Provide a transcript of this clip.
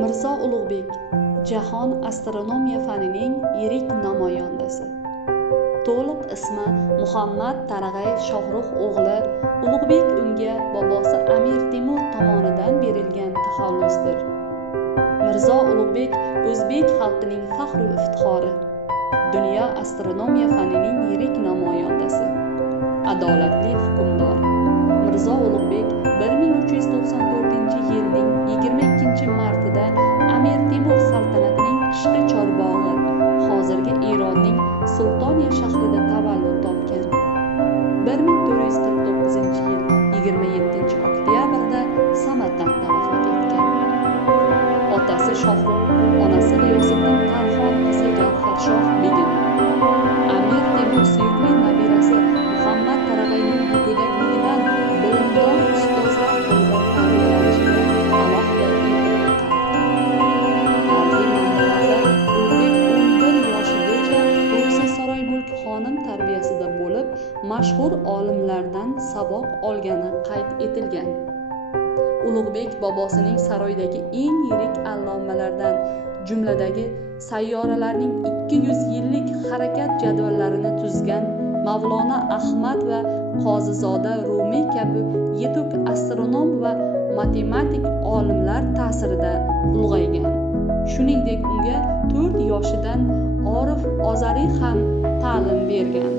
Mirzo Ulug'bek jahon astronomiya fanining yirik namoyandasi. To'liq ismi Muhammad Tarag'ay Shohrux o'g'li Ulug'bek unga bobosi Amir Temur tomonidan berilgan taxallusdir. Mirzo Ulug'bek o'zbek xalqining faxru iftixori, dunyo astronomiya fanining yirik namoyandasi, adolatli hukmdor. Mirzo Ulug'bek 1394-yilning 22-martida Amir Temur saltanatining qishki chorbog'i, hozirgi Eronning Sultoniya shahrida tavallud topgan. 1449-yil 27-oktyabrda Samarqandda vafot etgan. Otasi Shohrux, onasi G'iyosiddin Tarxon qizi Gavharshoh begim. Amir Temur suyukli nabirasi Muhammad Tarag'ayning go'dakligidan bilimdon ustozlar qo'lida tarbiyalanishiga alohida e'tibor qaratdi. Ulug'bek 11 yoshigacha Saroy mulk xonim tarbiyasida bo'lib, mashhur olimlardan saboq olgani qayd etilgan. Ulug'bek bobosining saroydagi eng yirik allomalardan, jumladagi sayyoralarning 200 yillik harakat jadvallarini tuzgan Mavlona Ahmad va Qozizoda Rumiy kabi yetuk astronom va matematik olimlar ta'sirida ulg'aygan. Shuningdek, unga 4 yoshidan Orif Ozariy ham ta'lim bergan.